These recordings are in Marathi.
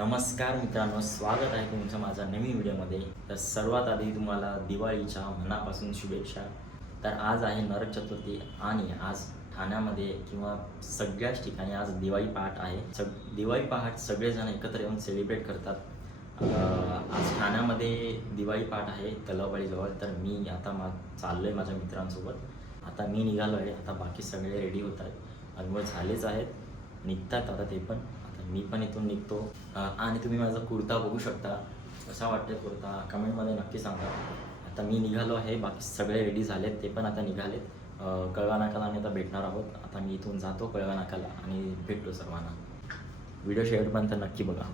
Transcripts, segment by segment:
नमस्कार मित्रांनो, स्वागत आहे तुमचं माझ्या नवीन व्हिडिओमध्ये. तर सर्वात आधी तुम्हाला दिवाळीच्या मनापासून शुभेच्छा. तर आज आहे नरक चतुर्थी आणि आज ठाण्यामध्ये किंवा सगळ्याच ठिकाणी आज दिवाळी पहाट आहे. दिवाळी पहाट सगळेजण एकत्र येऊन सेलिब्रेट करतात. आज ठाण्यामध्ये दिवाळी पहाट आहे तलावपाळीजवळ. तर मी आता चाललो आहे माझ्या मित्रांसोबत. आता मी निघालो आहे. आता बाकी सगळे रेडी होत आहेत, अनमोल झालेच आहेत, निघतात आता ते पण. मी पण इथून निघतो. आणि तुम्ही माझा कुर्ता बघू शकता. कसा वाटते कुर्ता कमेंटमध्ये नक्की सांगा. आता मी निघालो आहे, बाकी सगळे रेडी झालेत, ते पण आता निघालेत. कळवा नाकाला आम्ही आता भेटणार आहोत. आता मी इथून जातो कळवा नाकाला आणि भेटतो सर्वांना. व्हिडिओ शेवटपर्यंत नक्की बघा.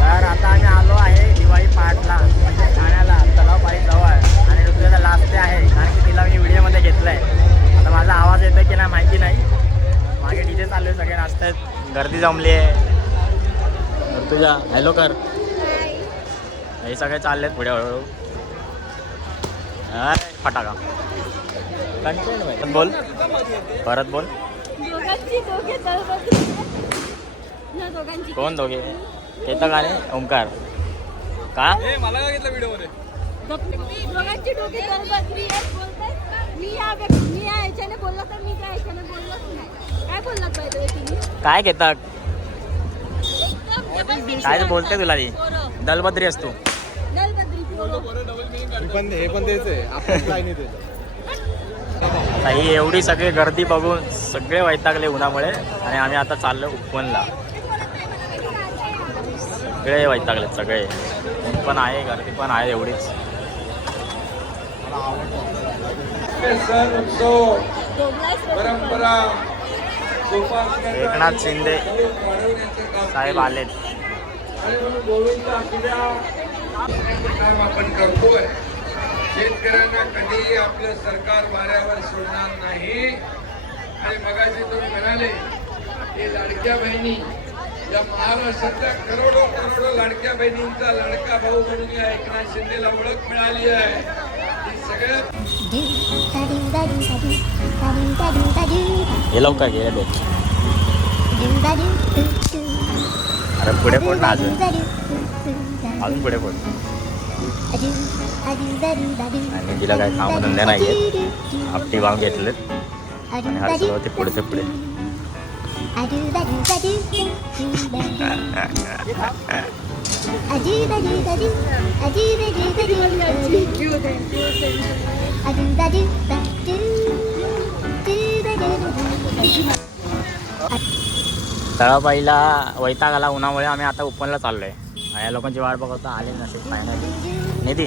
तर आता आम्ही आलो आहे दिवाळी पहाटला, म्हणजे ठाण्याला तलावपाळी जवळ. आणि ऋतुजा लास्ट आहे, कारण की तिला मी व्हिडिओमध्ये घेतलं आहे. आता माझा आवाज येतो की नाही माहिती नाही. मागे डीजे चालू आहे, सगळे नाचतात, गर्दी जमली आहे. ऋतुजा हॅलो कर. हे सगळे चाललेत पुढे हळूहळू. फटाका कंटेंट बोल, परत बोल. कोण दोघे? ते तर गाणे ओंकार का मला काय घेतलं व्हिडिओ मध्ये? दोघांची डोके मी याच्याने बोललो तर मी त्या याच्याने बोललोच नाही. काय बोललात पाहिजे तुम्ही? काय घेतात? काय बोलते तुला ती दलबद्री असतो. हे पण द्यायचंय ही एवढी सगळी गर्दी बघून सगळे वैतागले उन्हामुळे. आणि आम्ही आता चाललो उपवनला. सगळे वैतागलेत सगळे. ऊन पण आहे, गर्दी पण आहे एवढीच. सण उत्सव परंपरा एकनाथ शिंदे साहेब आलेत. आणि म्हणून गोविंद आपल्या काम आपण करतोय. शेतकऱ्यांना कधीही आपलं सरकार वाऱ्यावर सोडणार नाही. आणि मगाशी तुम्ही म्हणाले की लाडक्या बहिणी या महाराष्ट्रातल्या करोडो लाडक्या बहिणींचा लाडका भाऊ म्हणून या एकनाथ शिंदेला ओळख मिळाली आहे. ती सगळ्यात हे लवकर घे रे. अरे पुढे कोण ना अजून पुढे कोण. आणि तिला काय काम धंदे नाही आहेत. आपटी वांग घेतलेत आणि हर्षल होते पुढे पुढे. तळापाईला वैताग आला उन्हामुळे. आम्ही आता उपवनला चाललोय. या लोकांची वाट बघता आले नसेल काय नाही. निधी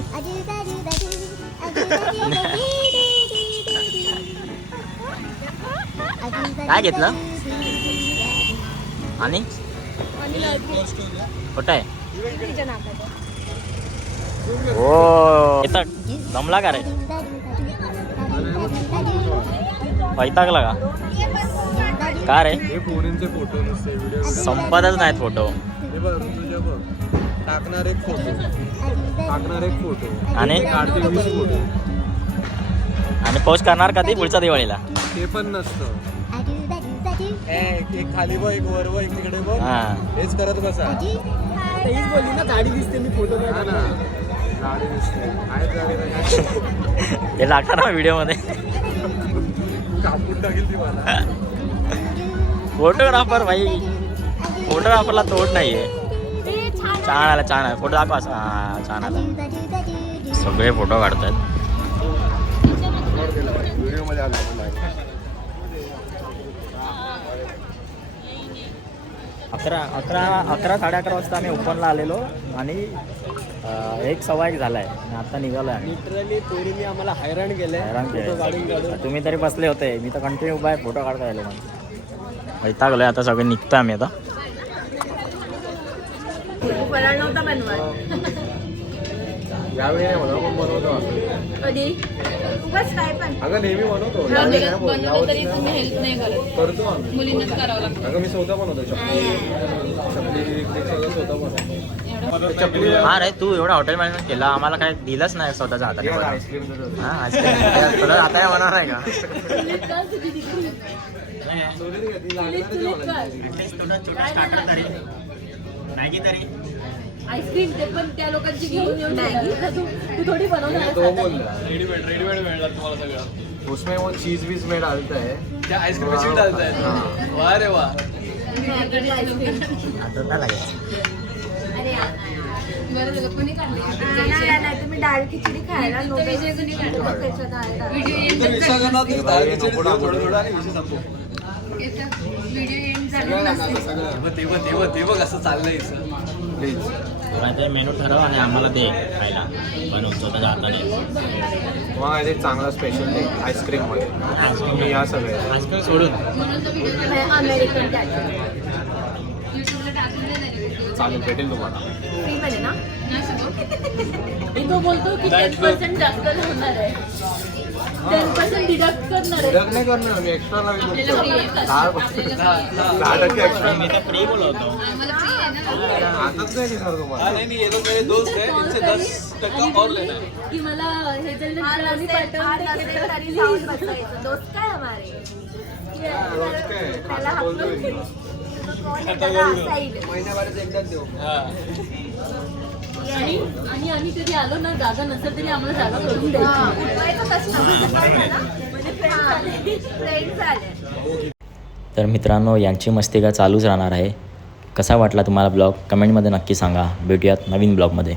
काय घेतलं आणि कुठं आहे? हो येतं जमला का रे? वैतागला का रे? पोरींचे फोटो नसते व्हिडिओ संपतच नाहीत फोटो. हे बघ ऋतुजा बघ, टाकणार एक फोटो आणि काढतील 20 फोटो. आणि पोस्ट करणार कधी? पुढच्या दिवाळीला. ते पण नसतं. एक खाली बघ, एक वर बघ, एक तिकडे बघ. हा हेच करत बसा. हीच बोलली ना गाडी दिसते, मी फोटो ना गाडी दिसते. ते लागणार ना व्हिडिओ मध्ये. कापून टाकेल ती मला. फोटोग्राफर भाई, फोटोग्राफरला तोड नाहीये. छान आला, छान आहे फोटो. दाखवा. हा छान आला. सगळे फोटो काढतात. व्हिडिओ मध्ये आला. 11 साडे 11 वाजता आम्ही उपवनला आलेलो आणि 1:15 झालाय. आता निघालोय आम्ही. लिटरली पोरींनी आम्हाला हैराण हैराण केलंय. केलं. तुम्ही तरी बसले होते, मी तर कंटिन्यू उभा आहे. फोटो काढता आलो म्हणजे वैतागलोय. आता सगळे निघतोय आम्ही. आता फराळ नव्हता बनवाय. यावेळी बनवतो. कधी उगाच काय पण अगं नेहमी बनवतो बनवलं तरी तुम्ही हेल्प नाही करत. करतो आम्ही. मुलींनाच करावं लागतं. अगं मी स्वतः बनवतो चपली सगळं स्वतः बनवतो. चपली हा रे तू एवढा हॉटेल मॅनेजमेंट केला आम्हाला काय दिलंच नाही स्वतःच्या हाताने बनवून. आईस्क्रीम हा आईस्क्रीम तुला आता बनवणार आहे का? चुलीत कर तुझी डिग्री. चुलीत कर. मॅगी तरी आईस्क्रीम ते पण त्या लोकांची घेऊन येऊन ठेवतात. तू थोडी बनवणार तो आहेस बोल आता. रेडीमेड मिळणार तुम्हाला सगळं. उसमें वो चीज वीज में डालता है. त्या आईस्क्रीम मध्ये डालताय. वा रे वा. Maggi ice cream. आता नाही लागेल. अरे यार. बरं झालं कोणी काढली? नाही तुम्ही डाळ खिचडी खायला नूडल्स त्याच्यात आहे. विसर्जनात दाल खिचडी देऊ थोडं थोडं आणि विषय संपू. ते बघ असं चाललंय प्लीज. ते मेनू ठरव आणि आम्हाला दे खायला बनवून स्वतःच्या हाताने. मग आहे चांगला स्पेशल डे आईस्क्रीम मध्ये तुम्ही या सगळे आईस्क्रीम सोडून अमेरिकन टॅटो चालेल भेटेल तुम्हाला. फ्री मध्ये ना. तो बोलतो की 10% जास्त होणार आहे. 10% डिडक्ट करणार आहे. डिडक्ट नाही करणार मी एक्स्ट्रा लागेल आपल्याला free आहे. 10% एक्स्ट्रा. मी ते फ्री बोलवतो. आताच नाही घेणार तुम्हाला. नहीं ये लोग मेरे दोस्त हैं इनसे 10% और लेना है. की मला हे जल्दी पाठवून दोस्त काय हमारे रोज काय त्याला खास बोलतोय मी. महिन्याभरात एकदाच देऊ. आणि आम्ही कधी आलो ना जागा नसेल तरी आम्हाला जागा करून द्यायची. तर मित्रांनो यांची मस्ती का चालूच राहणार आहे. कसा वाटला तुम्हाला ब्लॉग कमेंटमध्ये नक्की सांगा. भेटूयात नवीन ब्लॉगमध्ये.